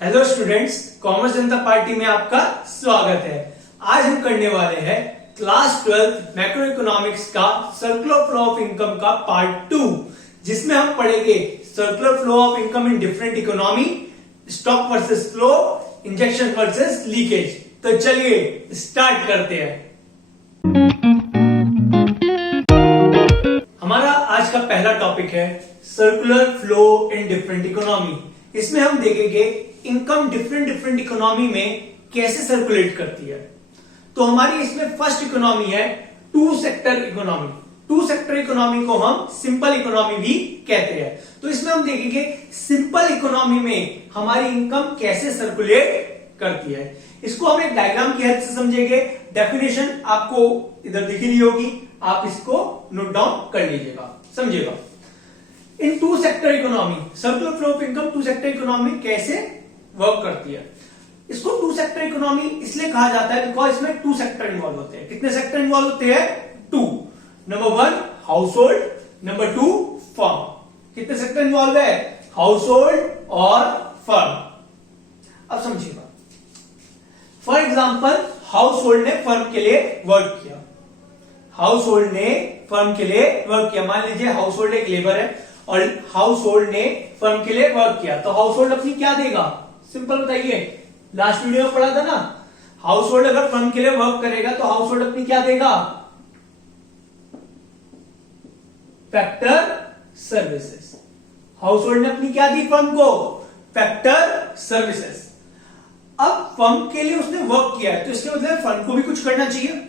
Hello students, commerce जनता party में आपका स्वागत है। आज हम करने वाले हैं क्लास 12 मैक्रो इकोनॉमिक्स का सर्कुलर फ्लो ऑफ इनकम का पार्ट 2, जिसमें हम पढ़ेंगे circular flow of income in different economy, stock versus flow, injection versus leakage. तो चलिए स्टार्ट करते हैं। हमारा आज का पहला टॉपिक है circular flow in different economy. इसमें हम देखेंगे इनकम डिफरेंट इकोनॉमी में कैसे सर्कुलेट करती है। तो हमारी इसमें फर्स्ट इकोनॉमी है two sector economy. Two sector economy को हम सिंपल इकोनॉमी भी कहते हैं। तो इसमें हम देखेंगे सिंपल इकोनॉमी में हमारी इनकम कैसे सर्कुलेट करती है। इसको हम एक डायग्राम की हेल्प से समझेंगे। डेफिनेशन आपको इधर दिख रही होगी, आप इसको नोट डाउन कर लीजिएगा, समझिएगा। In two sector economy circular flow of income two sector economy कैसे वर्क करती है। इसको टू सेक्टर इकोनॉमी इसलिए कहा जाता है बिकॉज इसमें टू सेक्टर इन्वॉल्व होते हैं। कितने सेक्टर इन्वॉल्व होते हैं? Two. Number 1 household, number 2 firm. कितने सेक्टर इन्वॉल्व है? हाउस होल्ड और फर्म। अब समझिएगा, फॉर एग्जाम्पल हाउस होल्ड ने फर्म के लिए वर्क किया। हाउस होल्ड ने फर्म के लिए वर्क किया। मान लीजिए हाउस होल्ड एक लेबर है और हाउस होल्ड ने फर्म के लिए वर्क किया, तो हाउस होल्ड अपनी क्या देगा? सिंपल बताइए, लास्ट वीडियो में पढ़ा था ना, हाउस होल्ड अगर फर्म के लिए वर्क करेगा तो हाउस होल्ड अपनी क्या देगा? Factor services. हाउस होल्ड ने अपनी क्या दी फर्म को? Factor services. अब फर्म के लिए उसने वर्क किया है तो इसके मतलब फर्म को भी कुछ करना चाहिए,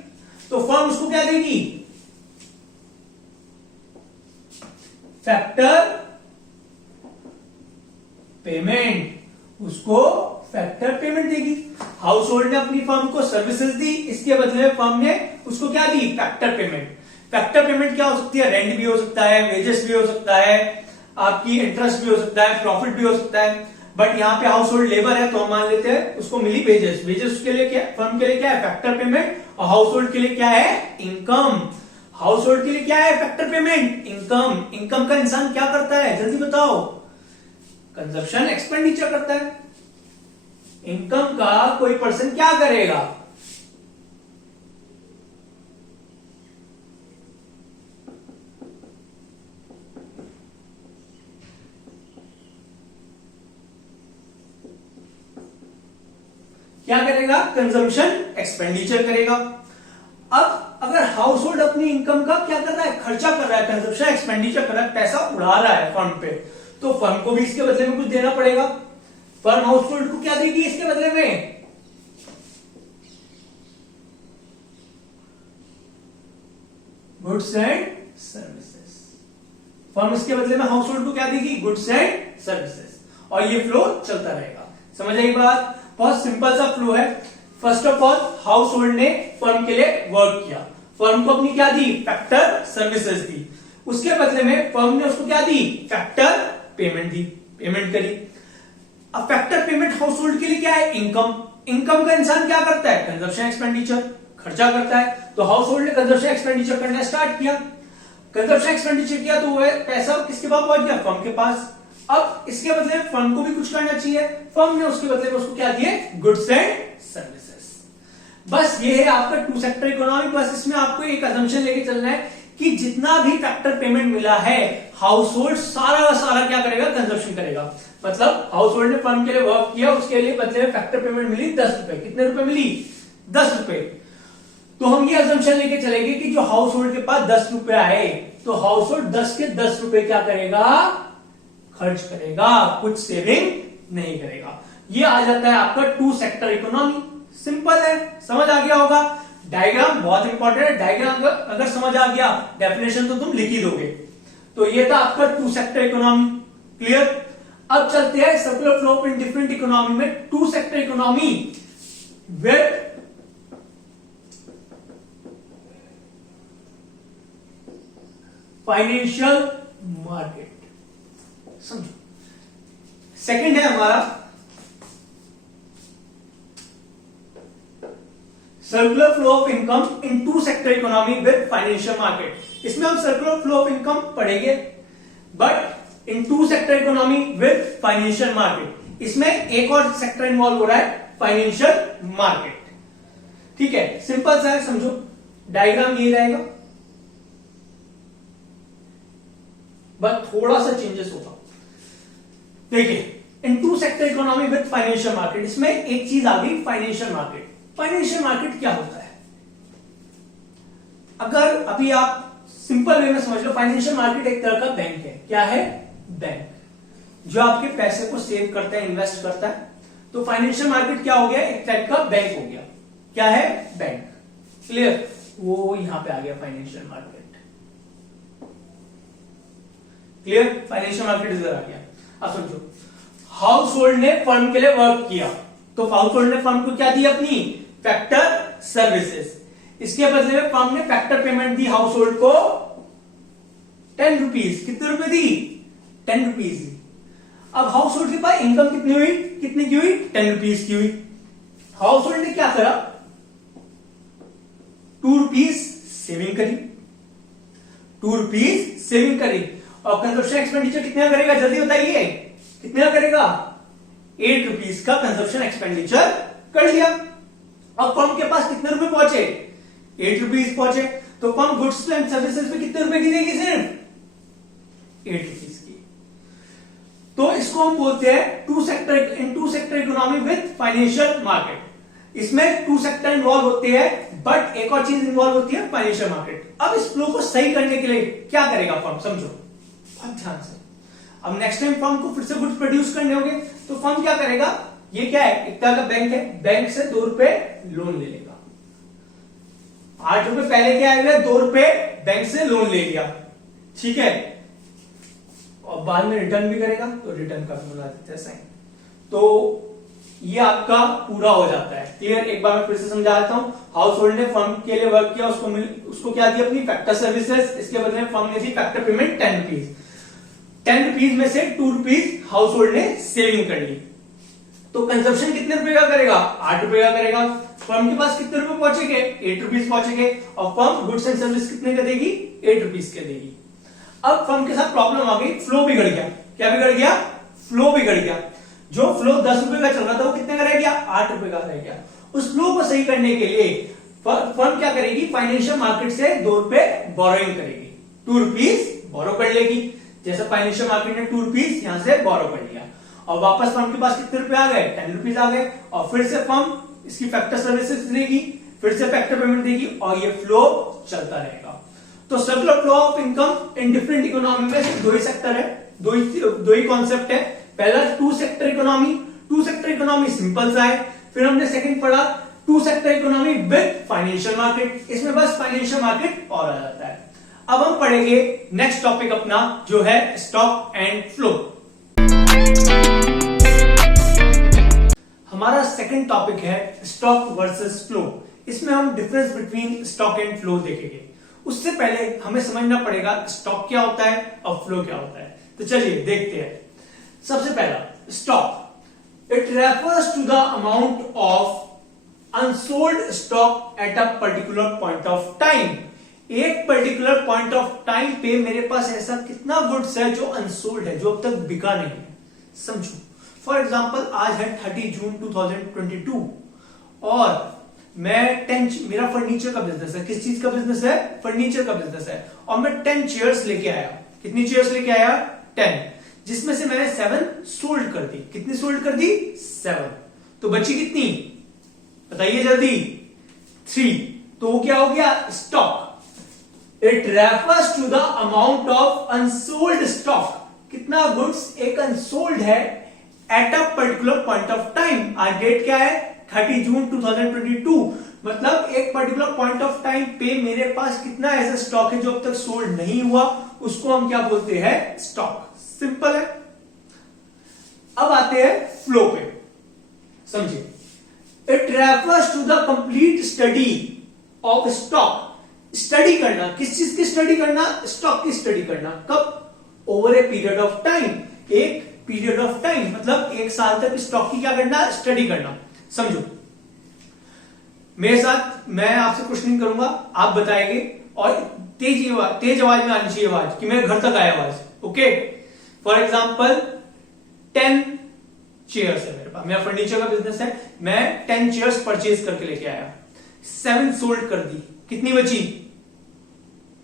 तो फर्म उसको क्या देगी? Factor payment. उसको फैक्टर पेमेंट देगी। हाउस होल्ड ने अपनी फर्म को सर्विसेज दी, इसके बदले में फर्म ने उसको क्या दी? Factor payment. फैक्टर पेमेंट क्या हो सकती है? रेंट भी हो सकता है, वेजेस भी हो सकता है, आपकी इंटरेस्ट भी हो सकता है, प्रॉफिट भी हो सकता है। बट यहाँ पे हाउस होल्ड लेबर है तो हम मान लेते हैं उसको मिली वेजेस। वेजेस उसके लिए क्या? फर्म के लिए क्या है? Factor payment. और हाउस होल्ड के लिए क्या है? इनकम। हाउस होल्ड के लिए क्या है? Factor payment, income. इनकम का इंसान क्या करता है? जल्दी बताओ। कंजप्शन एक्सपेंडिचर करता है। इनकम का कोई पर्सन क्या करेगा? क्या करेगा? कंजम्पशन एक्सपेंडिचर करेगा। अब अगर हाउस होल्ड अपनी इनकम का क्या कर रहा है? खर्चा कर रहा है, कंजम्पशन एक्सपेंडिचर कर रहा है, पैसा उड़ा रहा है फर्म पे, तो फर्म को भी इसके बदले में कुछ देना पड़ेगा। फर्म हाउस होल्ड को क्या देगी इसके बदले में? Goods and services. फर्म इसके बदले में हाउस होल्ड को क्या देगी? Goods and services. और ये फ्लो चलता रहेगा। समझ आई बात? बहुत सिंपल सा फ्लो है। First of all house hold ने फर्म के लिए वर्क किया, फर्म को अपनी क्या दी? फैक्टर सर्विसेज दी। उसके बदले में फर्म ने उसको क्या दी? फैक्टर पेमेंट दी, पेमेंट करी। अब फैक्टर पेमेंट हाउस होल्ड के लिए क्या है? इनकम। इनकम का इंसान क्या करता है? कंजप्शन एक्सपेंडिचर, खर्चा करता है। तो हाउस होल्ड ने कंजप्शन एक्सपेंडिचर करना स्टार्ट किया। कंजप्शन एक्सपेंडिचर किया तो वह पैसा किसके पास पहुंच गया? फर्म के पास। अब इसके बदले में फर्म को भी कुछ करना चाहिए, फर्म ने उसके बदले में उसको क्या दिए? Goods and services. बस ये है आपका टू सेक्टर इकोनॉमी। बस इसमें आपको एक असम्पशन लेके चलना है कि जितना भी फैक्टर पेमेंट मिला है हाउस होल्ड सारा का सारा क्या करेगा? कंजप्शन करेगा। मतलब हाउस होल्ड ने फर्म के लिए वर्क किया, उसके लिए बदले में फैक्टर पेमेंट मिली 10 रुपए। कितने रुपए मिली? 10 रुपए। तो हम ये असम्पशन लेके चलेंगे कि जो हाउस होल्ड के पास 10 रुपए आए तो हाउस होल्ड 10 के 10 रुपए क्या करेगा? खर्च करेगा, कुछ सेविंग नहीं करेगा। ये आ जाता है आपका टू सेक्टर इकोनॉमी। सिंपल है, समझ आ गया होगा। डायग्राम बहुत इंपॉर्टेंट है। डायग्राम अगर समझ आ गया, डेफिनेशन तो तुम लिख ही दोगे। तो ये था आपका टू सेक्टर इकोनॉमी। क्लियर? अब चलते हैं circular flow in different economy में। Two sector economy where financial market. समझो, सेकंड है हमारा circular flow of income in two sector economy with financial market. इसमें हम सर्कुलर फ्लो ऑफ इनकम पढ़ेंगे but in two sector economy with financial market. इसमें एक और सेक्टर इन्वॉल्व हो रहा है, फाइनेंशियल मार्केट। ठीक है, सिंपल सा है, समझो। डायग्राम ये रहेगा, बस थोड़ा सा चेंजेस होगा। देखिए, in two sector economy with financial market, इसमें एक चीज आ गई, फाइनेंशियल मार्केट। फाइनेंशियल मार्केट क्या होता है? अगर अभी आप सिंपल वे में समझ लो, फाइनेंशियल मार्केट एक तरह का बैंक है। क्या है? बैंक, जो आपके पैसे को सेव करता है, इन्वेस्ट करता है। तो फाइनेंशियल मार्केट क्या हो गया? एक टाइप का बैंक हो गया। क्या है? बैंक। क्लियर? वो यहां पे आ गया financial market. Clear? Financial market इधर आ गया। अब समझो, हाउस होल्ड ने फर्म के लिए वर्क किया, तो हाउस होल्ड ने फर्म को क्या दी? अपनी फैक्टर सर्विसेज। इसके बदले में फर्म ने factor payment the house hold को 10 रुपीज। कितने रुपए दी? 10 रुपीज दी। अब हाउस होल्ड के पास इनकम कितनी हुई? कितनी की हुई? 10 रुपीज की हुई। हाउस होल्ड ने क्या करा? 2 रुपीज सेविंग करी। 2 रुपीज सेविंग करी। और कंजप्शन एक्सपेंडिचर कितना करेगा? जल्दी बताइए, कितना करेगा? 8 रुपीज का कंजप्शन एक्सपेंडिचर कर लिया। अब फर्म के पास कितने रुपए पहुंचे? 8 रुपीज पहुंचे। तो फर्म गुड्स एंड सर्विसेज पे कितने रुपए की देगी? सिर्फ 8 रुपीज की। तो इसको हम बोलते हैं two sector economy with financial market. इसमें टू सेक्टर इन्वॉल्व होते हैं, बट एक और चीज इन्वॉल्व होती है, फाइनेंशियल मार्केट। अब इस फ्लो को सही करने के लिए क्या करेगा फर्म? समझो बहुत ध्यान से। अब नेक्स्ट टाइम फर्म को फिर से गुड्स प्रोड्यूस करने होंगे, तो फर्म क्या करेगा? ये क्या है? एक तरह का बैंक है। बैंक से 2 रुपए लोन ले लेगा। 8 रुपए पहले क्या आएगा? 2 रुपए बैंक से लोन ले लिया। ठीक है, और बाद में रिटर्न भी करेगा, तो रिटर्न का भी बना देते हैं साइन। तो ये आपका पूरा हो जाता है। क्लियर? एक बार मैं फिर से समझा देता हूं। हाउस होल्ड ने फर्म के लिए वर्क किया, उसको क्या दी? अपनी फैक्टर सर्विसेज। इसके बदले में फर्म ने दी फैक्टर पेमेंट 10 रुपीज। 10 रुपीज में से 2 रुपीज हाउस होल्ड ने सेविंग कर ली। तो कंजप्शन कितने रुपए का करेगा? 8 रुपए का करेगा। फर्म के पास कितने रुपए पहुंचेंगे? 8 रुपीज पहुंचेंगे। और फर्म गुड्स एंड सर्विस कितने का देगी? 8 रुपीज के देगी। अब फर्म के साथ प्रॉब्लम आ गई, फ्लो बिगड़ गया। क्या बिगड़ गया? फ्लो बिगड़ गया। जो फ्लो 10 रुपए का चल रहा था, वो कितने का रह गया? 8 रुपए का रह गया। उस फ्लो को सही करने के लिए फर्म क्या करेगी? फाइनेंशियल मार्केट से 2 रुपए बोरोइंग करेगी। 2 रुपीज बोरो कर लेगी। जैसे फाइनेंशियल मार्केट ने 2 रुपीज यहां से बोरो कर लिया, और वापस फर्म के पास कितने रुपए आ गए? 10 रुपीज आ गए। और फिर से फर्म इसकी फैक्टर सर्विसेज देगी, फिर से फैक्टर पेमेंट देगी, और ये फ्लो चलता रहेगा। तो circular flow of income in different economy में सिर्फ 2 ही सेक्टर है, दो ही कॉन्सेप्ट है। पहला two sector economy. Two sector economy simple सा है। फिर हमने सेकंड पढ़ा two sector economy with financial market. इसमें बस फाइनेंशियल मार्केट और आ जाता है। अब हम पढ़ेंगे नेक्स्ट टॉपिक अपना, जो है स्टॉक एंड फ्लो। हमारा सेकंड टॉपिक है स्टॉक वर्सेस फ्लो। इसमें हम difference between stock and flow देखेंगे। उससे पहले हमें समझना पड़ेगा स्टॉक क्या होता है और फ्लो क्या होता है। तो चलिए देखते हैं। सबसे पहला, stock. It refers to the amount of unsold stock at a particular point of time. एक पर्टिकुलर पॉइंट ऑफ टाइम पे मेरे पास ऐसा कितना गुड्स है जो अनसोल्ड है, जो अब तक बिका नहीं है। समझो, फॉर एग्जाम्पल आज है 30 जून 2022 और मेरा फर्नीचर का बिजनेस है। किस चीज का बिजनेस है? फर्नीचर का बिजनेस है। और मैं 10 चेयर्स लेके आया। कितनी चेयर्स लेके आया? 10, जिसमें से मैंने 7 सोल्ड कर दी। कितनी सोल्ड कर दी? 7। तो बची कितनी? बताइए जल्दी। 3। तो वो क्या हो गया? Stock. It refers to the amount of unsold stock. कितना गुड्स एक अनसोल्ड है at a particular point of time. आज डेट क्या है? 30 जून 2022। मतलब एक पर्टिकुलर पॉइंट ऑफ टाइम पे मेरे पास कितना ऐसा स्टॉक है जो अब तक सोल्ड नहीं हुआ, उसको हम क्या बोलते हैं? स्टॉक। सिंपल है। अब आते हैं फ्लो पे। समझिए, it refers to the complete study of stock. Study करना, किस चीज की स्टडी करना? स्टॉक की स्टडी करना। कब? Over a period of time. एक पीरियड ऑफ टाइम मतलब 1 साल तक स्टॉक की क्या करना? स्टडी करना। समझो, मेरे साथ मैं आपसे क्वेश्चनिंग करूंगा, आप बताएंगे, और तेज आवाज में आनी चाहिए आवाज, कि मेरे घर तक आए आवाज। ओके, फॉर एग्जाम्पल 10 चेयर्स है मेरे पास, मेरा फर्नीचर का बिजनेस है, मैं 10 चेयर्स परचेज करके लेके आया, 7 सोल्ड कर दी, कितनी बची?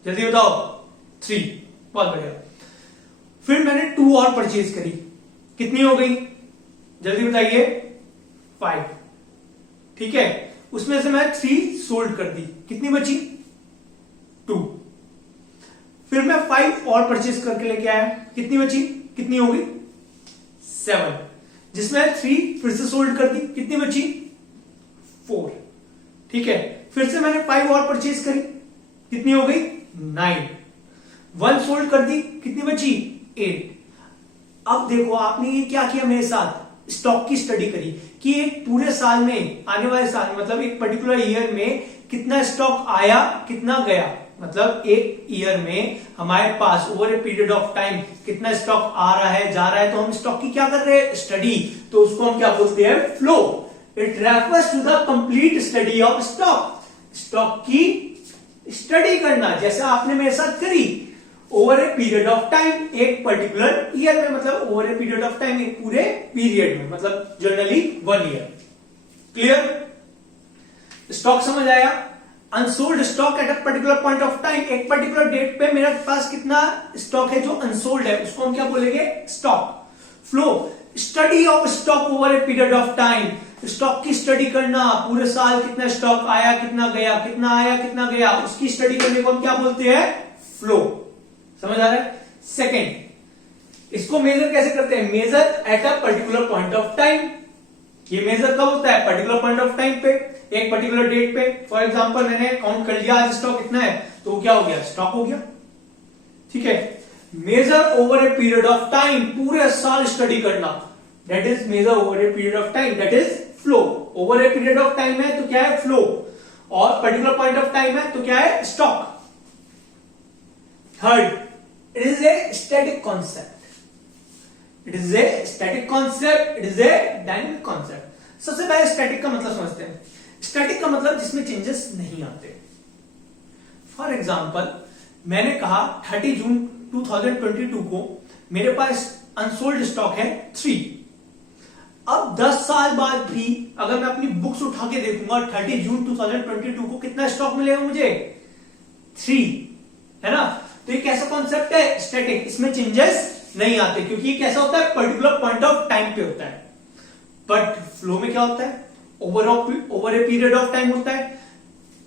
जल्दी बताओ। 3, बहुत बढ़िया। फिर मैंने 2 और परचेज करी, कितनी हो गई? जल्दी बताइए। 5, ठीक है। उसमें से मैं 3 सोल्ड कर दी, कितनी बची? 2। फिर मैं 5 और परचेज करके लेके आया, कितनी बची? कितनी हो गई? 7, जिसमें 3 फिर से सोल्ड कर दी, कितनी बची? 4, ठीक है। फिर से मैंने 5 और परचेज करी, कितनी हो गई? 9। 1 सोल्ड कर दी, कितनी बची? 8। अब देखो आपने ये क्या किया मेरे साथ, स्टॉक की स्टडी करी कि एक पूरे साल में, आने वाले साल में, मतलब एक पर्टिकुलर ईयर में कितना स्टॉक आया, कितना गया, मतलब एक ईयर में हमारे पास over a period of time कितना स्टॉक आ रहा है, जा रहा है, तो हम स्टॉक की क्या कर रहे हैं? स्टडी। तो उसको हम क्या बोलते हैं? Flow. It refers to the complete study of stock. Stock की स्टडी करना, जैसे आपने मेरे साथ करी over a period of time, एक पर्टिकुलर ईयर में, मतलब over a period of time, एक पूरे पीरियड में, मतलब जनरली 1 ईयर। क्लियर? स्टॉक समझ आया? Unsold stock at a particular point of time, एक पर्टिकुलर डेट पे मेरे पास कितना स्टॉक है जो अनसोल्ड है, उसको हम क्या बोलेंगे? Stock. Flow, study of stock over a period of time, stock की स्टडी करना, पूरे साल कितना स्टॉक आया, कितना गया, कितना आया, कितना गया, उसकी स्टडी करने को हम क्या बोलते हैं? फ्लो। समझ आ रहा है? सेकेंड, इसको मेजर कैसे करते हैं? Measure at a particular point of time. ये मेजर कब होता है? पर्टिकुलर पॉइंट ऑफ टाइम पे, एक पर्टिकुलर डेट पे। फॉर एग्जांपल मैंने काउंट कर लिया आज स्टॉक कितना है, तो क्या हो गया? स्टॉक हो गया, ठीक है। Measure over a period of time, पूरे साल स्टडी करना, that is measure over a period of time, that is flow. Over a period of time है तो क्या है? फ्लो। और पर्टिकुलर पॉइंट ऑफ टाइम है तो क्या है? Stock. Third, it is a static concept. It is a static concept, it is a dynamic concept. सबसे पहले स्टैटिक का मतलब समझते हैं। स्टैटिक का मतलब जिसमें चेंजेस नहीं आते। फॉर एग्जाम्पल मैंने कहा 30 जून 2022 को मेरे पास अनसोल्ड स्टॉक है 3। अब 10 साल बाद भी अगर मैं अपनी बुक्स उठा के देखूंगा 30 जून 2022 को कितना स्टॉक मिलेगा मुझे? 3, है ना। तो ये कैसा कॉन्सेप्ट है? स्टैटिक। इसमें चेंजेस नहीं आते क्योंकि ये कैसा होता है? पर्टिकुलर पॉइंट ऑफ टाइम पे होता है। बट फ्लो में क्या होता है? Over a period of time होता है,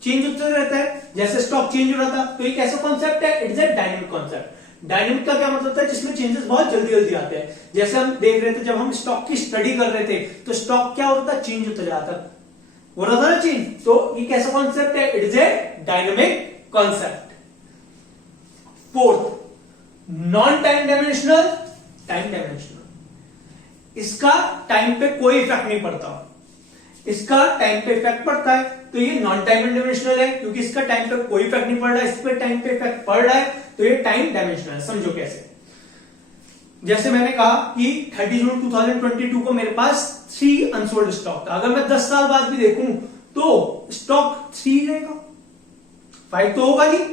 चेंज होता रहता है, जैसे स्टॉक चेंज हो रहा था। तो ये कैसा कॉन्सेप्ट है? It is a dynamic concept. Dynamic का क्या मतलब होता है? जिसमें चेंजेस बहुत जल्दी जल्दी आते हैं। जैसे हम देख रहे थे जब हम स्टॉक की स्टडी कर रहे थे तो स्टॉक क्या होता था? चेंज होता जाता हो रहा था ना चेंज। तो ये कैसा कॉन्सेप्ट है? It is a dynamic concept. Fourth, non time dimensional, time dimensional. इसका टाइम पे कोई इफेक्ट नहीं पड़ता, इसका टाइम पे इफेक्ट पड़ता है तो ये नॉन टाइम डायमेंशनल है, क्योंकि इसका टाइम पे कोई इफेक्ट नहीं पड़ रहा है, इस पे टाइम पे इफेक्ट पड़ रहा है तो ये टाइम डायमेंशनल है। समझो कैसे। जैसे मैंने कहा कि 30 जून 2022 को मेरे पास 3 अनसोल्ड स्टॉक था। अगर मैं 10 साल बाद भी देखूं तो स्टॉक 3 रहेगा, 5 तो होगा नहीं,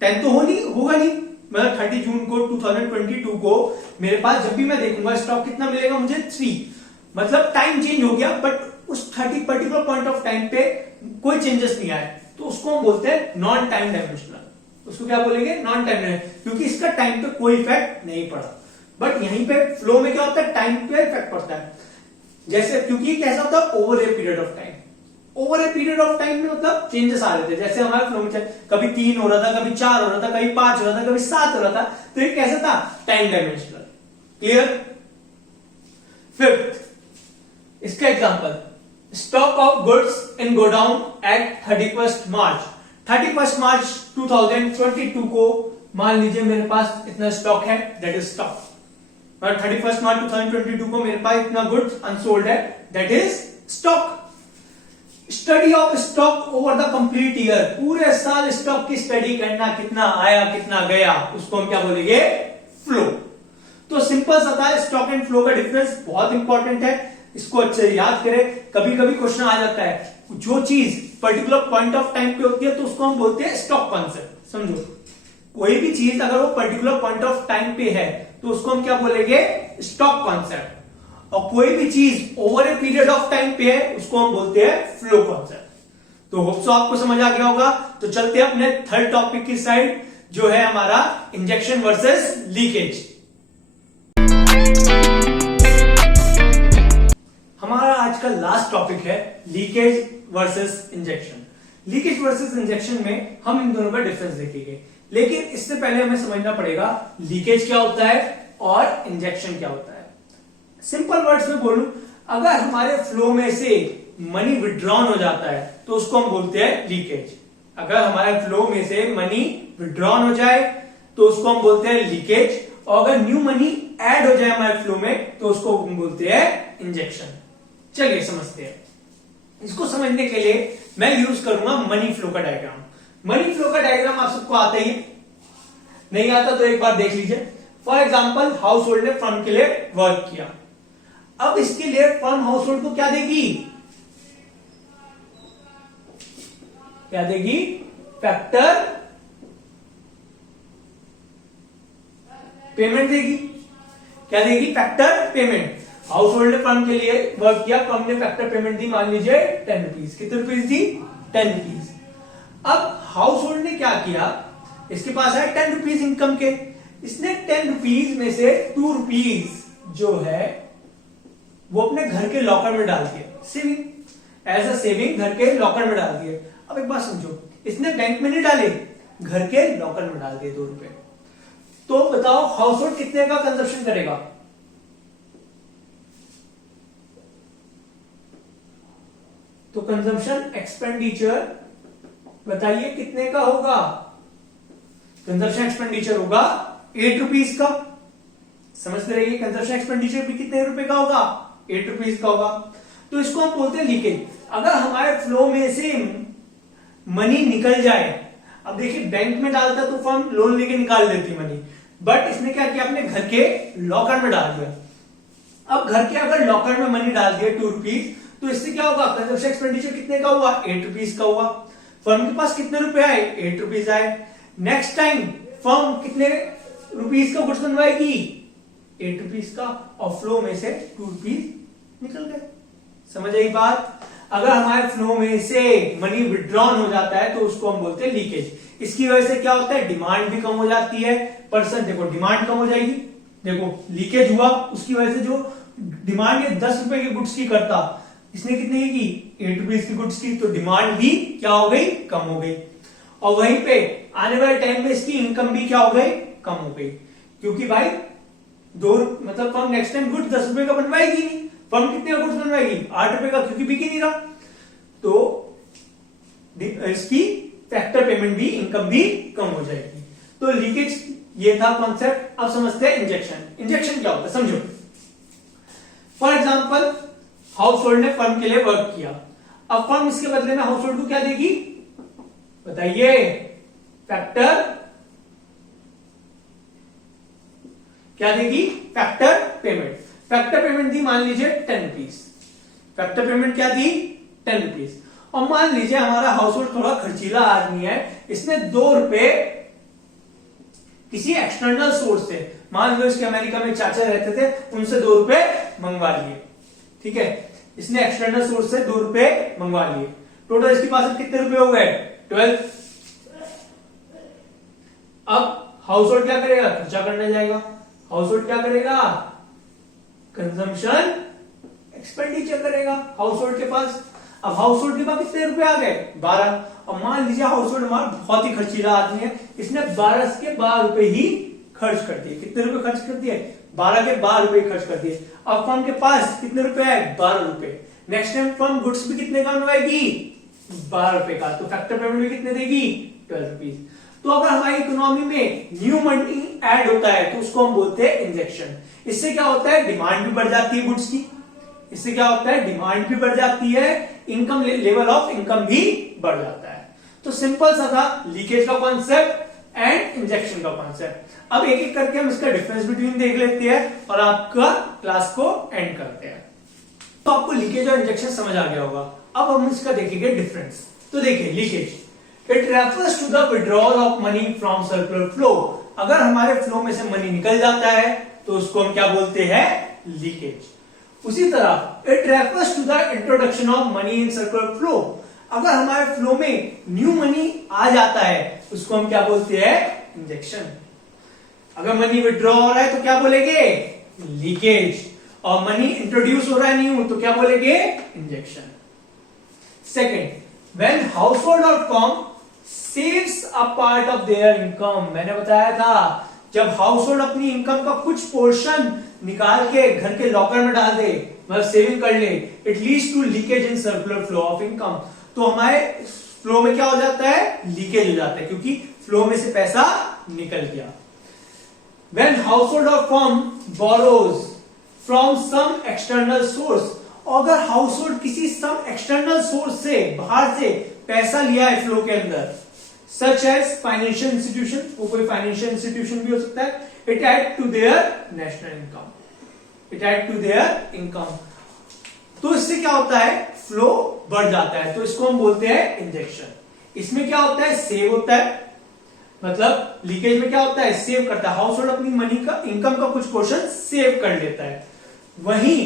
10 तो होगा नहीं। मतलब 30 जून को 2022 को मेरे पास जब भी मैं देखूंगा स्टॉक कितना मिलेगा मुझे? 3। मतलब टाइम चेंज हो गया बट उस 30 पर्टिकुलर पॉइंट ऑफ टाइम पे कोई चेंजेस नहीं आए, तो उसको हम बोलते हैं नॉन टाइम डायमेंशनल। उसको क्या बोलेंगे? नॉन टाइम डायमेंशनल, क्योंकि इसका टाइम पे कोई इफेक्ट नहीं पड़ा। बट यहीं पे फ्लो में क्या होता है? टाइम पे इफेक्ट पड़ता है। जैसे क्योंकि कैसा होता है? Over a period of time. Over a period of time में मतलब चेंजेस आ रहे थे। जैसे हमारे फ्लो में कभी 3 हो रहा था, कभी 4 हो रहा था, कभी 5 हो रहा था, कभी 7 हो रहा था, तो ये कैसा था? Time dimensional. क्लियर? फिफ्थ, इसका example, stock of goods in godown at 31st March. 31st March 2022 को मान लीजिए मेरे पास इतना स्टॉक है, दैट इज स्टॉक। और 31st मार्च 2022 को मेरे पास इतना गुड्स अनसोल्ड है, that is stock. Study of stock over the complete year, पूरे साल स्टॉक की स्टडी करना, कितना आया कितना गया, उसको हम क्या बोलेंगे? फ्लो। तो सिंपल सा था। स्टॉक एंड फ्लो का डिफरेंस बहुत इंपॉर्टेंट है, इसको अच्छे से याद करें। कभी कभी क्वेश्चन आ जाता है, जो चीज पर्टिकुलर पॉइंट ऑफ टाइम पे होती है तो उसको हम बोलते हैं स्टॉक कॉन्सेप्ट। समझो, कोई भी चीज अगर वो पर्टिकुलर पॉइंट ऑफ टाइम पे है तो उसको हम क्या बोलेंगे? Stock concept. और कोई भी चीज over a period of time पे है उसको हम बोलते हैं फ्लो कॉन्सेप्ट। तो होप सो आपको समझ आ गया होगा। तो चलते हैं अपने थर्ड टॉपिक की साइड, जो है हमारा इंजेक्शन वर्सेस लीकेज। हमारा आज का लास्ट टॉपिक है leakage versus injection. Leakage versus injection में हम इन दोनों का डिफरेंस देखेंगे, लेकिन इससे पहले हमें समझना पड़ेगा लीकेज क्या होता है और इंजेक्शन क्या होता है। सिंपल वर्ड्स में बोलूं, अगर हमारे फ्लो में से मनी विड्रॉन हो जाता है तो उसको हम बोलते हैं लीकेज। अगर हमारे फ्लो में से मनी विड्रॉन हो जाए तो उसको हम बोलते हैं लीकेज, और अगर न्यू मनी ऐड हो जाए हमारे फ्लो में तो उसको हम बोलते हैं इंजेक्शन। चलिए समझते हैं। इसको समझने के लिए मैं यूज करूंगा मनी फ्लो का डायग्राम। मनी फ्लो का डायग्राम आप सबको आता ही, नहीं आता तो एक बार देख लीजिए। फॉर एग्जाम्पल, हाउस होल्ड ने फर्म के लिए वर्क किया। अब इसके लिए फर्म हाउस होल्ड को क्या देगी? क्या देगी? फैक्टर पेमेंट देगी। क्या देगी? Factor payment. हाउस होल्ड ने फर्म के लिए वर्क किया, फर्म ने फैक्टर पेमेंट दी, मान लीजिए 10 रुपीज। कितने रुपीज दी? 10 रुपीज। अब हाउस होल्ड ने क्या किया, इसके पास है 10 रुपीज इनकम के, इसने 10 रुपीज में से 2 रुपीज जो है वो अपने घर के लॉकर में डाल दिए, सेविंग, एज अ सेविंग घर के लॉकर में डाल दिए। अब एक बात समझो, इसने बैंक में नहीं डाले, घर के लॉकर में डाल दिए 2 रुपए। तो बताओ हाउस होल्ड कितने का कंजप्शन करेगा? तो कंजम्पशन एक्सपेंडिचर बताइए कितने का होगा? कंजम्पशन एक्सपेंडिचर होगा 8 रुपीज का। समझते रहिए, कंजम्पशन एक्सपेंडिचर भी कितने रुपए का होगा? 8 रुपीज का होगा। तो इसको हम बोलते हैं लीकेज। अगर हमारे फ्लो में से मनी निकल जाए, अब देखिए बैंक में डालता तो फर्म लोन लेके निकाल लेती मनी, बट इसने क्या किया, अपने घर के लॉकर में डाल दिया। अब घर के अगर लॉकर में मनी डाल दिया 2 रुपीज, तो इससे क्या होगा? कंजम्पशन एक्सपेंडिचर कितने का हुआ? 8 रुपीज का हुआ। फर्म के पास कितने रुपए आए? 8 रुपीज आए। नेक्स्ट टाइम फर्म कितने रुपीज का गुड्स बनवाएगी? 8 रुपीज का, और फ्लो में से 2 रुपीज निकल गए। समझ आई बात? अगर हमारे फ्लो में से मनी विड्रॉन हो जाता है तो उसको हम बोलते हैं लीकेज। इसकी वजह से क्या होता है? डिमांड भी कम हो जाती है। पर्सन देखो, डिमांड कम हो जाएगी, देखो लीकेज हुआ, उसकी वजह से जो डिमांड ये 10 रुपए के गुड्स की करता, इसने कितने की? 8 रुपीज की गुड्स की, तो डिमांड भी क्या हो गई? कम हो गई। और वहीं पे आने वाले टाइम में इसकी इनकम भी क्या हो गई? कम हो गई। क्योंकि भाई मतलब फर्म नेक्स्ट टाइम गुड्स 10 रुपए का बनवाएगी नहीं, फर्म कितने का गुड्स बनवाएगी? 8 रुपए का, क्योंकि बिक ही नहीं रहा। तो इसकी फैक्टर पेमेंट भी, इनकम भी कम हो जाएगी। तो लीकेज ये था कॉन्सेप्ट। अब समझते हैं इंजेक्शन। इंजेक्शन क्या होता है समझो। फॉर एग्जाम्पल, हाउस होल्ड ने फर्म के लिए वर्क किया। अब फर्म इसके बदले में हाउस होल्ड को क्या देगी? बताइए। फैक्टर क्या देगी? Factor payment. फैक्टर पेमेंट दी मान लीजिए 10 रुपीज। फैक्टर पेमेंट क्या दी? 10 रुपीज। और मान लीजिए हमारा हाउस होल्ड थोड़ा खर्चीला आदमी है, इसने 2 रुपए किसी एक्सटर्नल सोर्स से, मान लो इसके अमेरिका में चाचा रहते थे, उनसे 2 रुपए मंगवा लिए। ठीक है, इसने एक्सटर्नल सोर्स से 2 रुपए मंगवा लिए। टोटल इसके पास कितने रुपए हो गए? 12। अब हाउस होल्ड क्या करेगा? खर्चा करने जाएगा। हाउस होल्ड क्या करेगा? कंजम्पशन एक्सपेंडिचर करेगा हाउस होल्ड के पास। अब हाउस होल्ड के पास कितने रुपए आ गए? 12। और मान लीजिए हाउस होल्ड हमारा बहुत ही खर्चीला आदमी है, इसने 12 के 12 रुपए ही खर्च कर दिए। कितने रुपए खर्च कर दिए? 12 के 12 रुपए खर्च कर दिए। अब फर्म के पास कितने रुपए आए? 12 रुपए। नेक्स्ट टाइम फर्म गुड्स भी कितने का बनवाएगी? 12 रुपए का। तो फैक्टर पेमेंट भी कितने देगी? 12 रुपीज। तो अगर हमारी इकोनॉमी में न्यू मनी ऐड होता है तो उसको हम बोलते हैं इंजेक्शन। इससे क्या होता है? डिमांड भी बढ़ जाती है गुड्स की। इससे क्या होता है? डिमांड भी बढ़ जाती है, इनकम लेवल ऑफ इनकम भी बढ़ जाता है। तो सिंपल सा था लीकेज का कॉन्सेप्ट एंड इंजेक्शन का कॉन्सेप्ट। अब एक एक करके हम इसका डिफरेंस बिटवीन देख लेते हैं और आपका क्लास को एंड करते हैं। तो आपको लीकेज और इंजेक्शन समझ आ गया होगा। अब हम इसका देखेंगे डिफरेंस। तो देखिए, leakage it refers to the withdrawal of money from circular flow. अगर हमारे फ्लो में से मनी निकल जाता है तो उसको हम क्या बोलते हैं? लीकेज। उसी तरह it refers to the introduction of money in circular flow. अगर हमारे फ्लो में न्यू मनी आ जाता है उसको हम क्या बोलते हैं, इंजेक्शन। अगर मनी विड्रॉ हो रहा है तो क्या बोलेंगे, लीकेज। और मनी इंट्रोड्यूस हो रहा है न्यू तो क्या बोलेंगे, इंजेक्शन। सेकेंड, व्हेन हाउसहोल्ड और firm saves a part of their income. मैंने बताया था जब हाउसहोल्ड अपनी इनकम का कुछ पोर्शन निकाल के घर के लॉकर में डाल दे, मतलब सेविंग कर ले, it leads to leakage in circular flow of income. तो हमारे फ्लो में क्या हो जाता है, लीकेज हो जाता है, क्योंकि फ्लो में से पैसा निकल गया। When household or firm borrows from some external source, अगर हाउसहोल्ड किसी सम एक्सटर्नल सोर्स से, बाहर से पैसा लिया है फ्लो के अंदर, सच एज फाइनेंशियल इंस्टीट्यूशन, वो कोई फाइनेंशियल इंस्टीट्यूशन भी हो सकता है, it add to their national income, it add to their income. तो इससे क्या होता है, फ्लो बढ़ जाता है, तो इसको हम बोलते हैं इंजेक्शन। इसमें क्या होता है, सेव होता है, मतलब लीकेज में क्या होता है, सेव करता है, हाउस होल्ड अपनी मनी का, इनकम का कुछ पोर्शन सेव कर लेता है। वहीं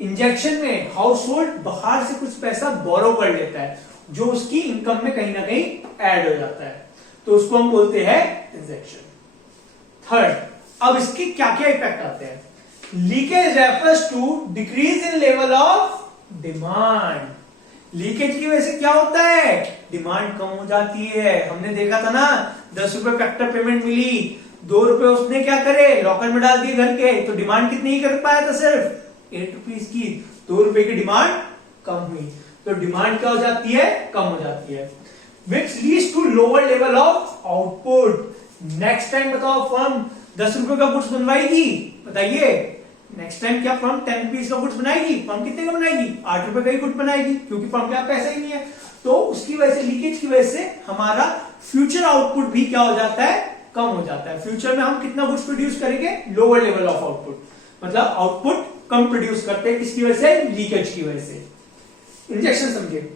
इंजेक्शन में हाउस होल्ड बाहर से कुछ पैसा बोरो कर लेता है, जो उसकी इनकम में कहीं ना कहीं ऐड हो जाता है, तो उसको हम बोलते हैं इंजेक्शन। थर्ड, अब इसके क्या क्या इफेक्ट आते हैं। Leakage refers to decrease in level of demand. Leakage की वजह से क्या होता है, डिमांड कम हो जाती है। हमने देखा था ना, 10 रुपए फैक्टर पेमेंट मिली, 2 रुपए उसने क्या करे, लॉकर में डाल दिए घर के, तो डिमांड कितनी ही कर पाया था, सिर्फ 8 रुपीज की। 2 रुपए की डिमांड कम हुई, तो डिमांड क्या हो जाती है, कम हो जाती है। Which leads to lower level of output. Next time बताओ, फर्म 10 रुपए का गुड्स बनवाएगी, बताइए नेक्स्ट टाइम क्या फर्म 10 रुपीज का गुड्स बनाएगी, फर्म कितने का बनाएगी, 8 रुपए का ही गुड्स बनाएगी, क्योंकि फर्म के पास पैसा ही नहीं है। तो उसकी वजह से, लीकेज की वजह से हमारा फ्यूचर आउटपुट भी क्या हो जाता है, कम हो जाता है। फ्यूचर में हम कितना गुड्स प्रोड्यूस करेंगे, लोअर लेवल ऑफ आउटपुट, मतलब आउटपुट कम प्रोड्यूस करते हैं, किसकी वजह से, लीकेज की वजह से। इंजेक्शन समझे,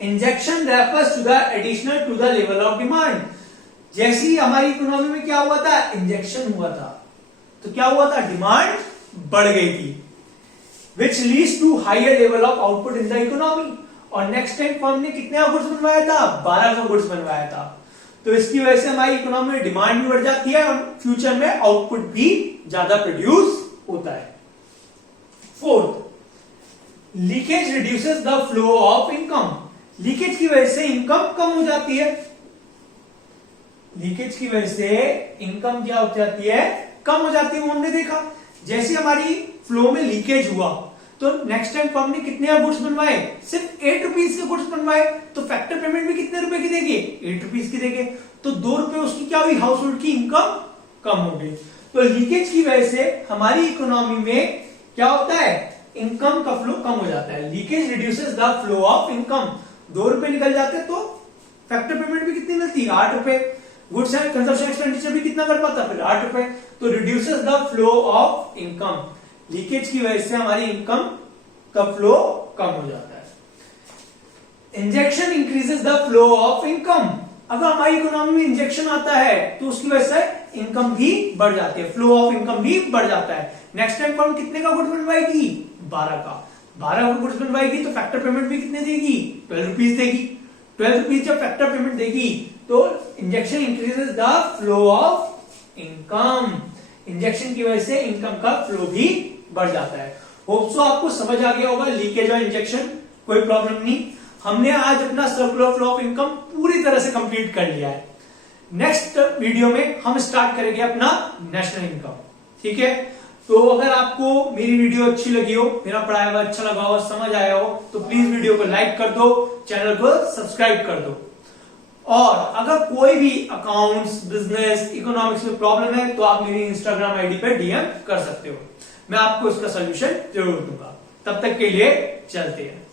injection refers to the additional to the level of demand. जैसी हमारी इकोनॉमी में क्या हुआ था, इंजेक्शन हुआ था, तो क्या हुआ था, डिमांड बढ़ गई थी, which leads to higher level of output in the economy. और नेक्स्ट टाइम फर्म ने कितने गुड्स बनवाया था, 12 का गुड्स बनवाया था, तो इसकी वजह से हमारी इकोनॉमी में डिमांड भी बढ़ जाती है और फ्यूचर में आउटपुट भी ज्यादा प्रोड्यूस होता है। Fourth, leakage reduces the flow of income. Leakage की वजह से इनकम कम हो जाती है, लीकेज की वजह से इनकम क्या हो जाती है, कम हो जाती है। वो हमने देखा, जैसे हमारी फ्लो में लीकेज हुआ तो नेक्स्ट टाइम फर्म ने कितने गुड्स बनवाए, सिर्फ 8 रुपीज के गुड्स बनवाए, तो फैक्टर पेमेंट भी कितने रुपए की देंगे, 8 रुपीज की देंगे, तो 2 रुपए उसकी क्या हुई, हाउस होल्ड की इनकम कम हो गई। तो लीकेज की वजह से हमारी इकोनॉमी में क्या होता है, इनकम का फ्लो कम हो जाता है। Leakage reduces the flow of income. 2 रुपए निकल जाते तो फैक्टर पेमेंट भी कितनी मिलती, 8 रुपए, गुड्स एंड कंजप्शन एक्सपेंडिचर भी कितना कर पाता, फिर 8 रुपए। तो reduces the flow of income. Leakage की वजह से हमारी इनकम का फ्लो कम हो जाता है। Injection increases the flow of income. अगर हमारी इकोनॉमी में इंजेक्शन आता है तो उसकी वजह से इनकम भी बढ़ जाती है, फ्लो ऑफ इनकम भी बढ़ जाता है। नेक्स्ट टाइम फर्म कितने का गुड्स बनवाएगी, 12 का, 12 का गुड्स बनवाएगी तो फैक्टर पेमेंट भी कितने देगी, 12 रुपीज देगी। 12 रुपीज जब फैक्टर पेमेंट देगी तो injection increases the flow of income. Injection की वजह से इनकम का फ्लो भी बढ़ जाता है। होप सो आपको समझ आ गया होगा लीकेज और इंजेक्शन, कोई प्रॉब्लम नहीं। हमने आज अपना सर्कुलर फ्लो ऑफ इनकम पूरी तरह से कंप्लीट कर लिया है। नेक्स्ट वीडियो में हम स्टार्ट करेंगे अपना नेशनल इनकम, ठीक है। तो अगर आपको मेरी वीडियो अच्छी लगी हो, मेरा पढ़ाया हुआ अच्छा लगा हो, समझ आया हो, तो प्लीज वीडियो को लाइक कर दो, चैनल को सब्सक्राइब कर दो। और अगर कोई भी अकाउंट्स, बिजनेस, इकोनॉमिक्स में प्रॉब्लम है तो आप मेरी इंस्टाग्राम आईडी पर डीएम कर सकते हो, मैं आपको इसका सोल्यूशन जरूर दूंगा। तब तक के लिए चलते हैं।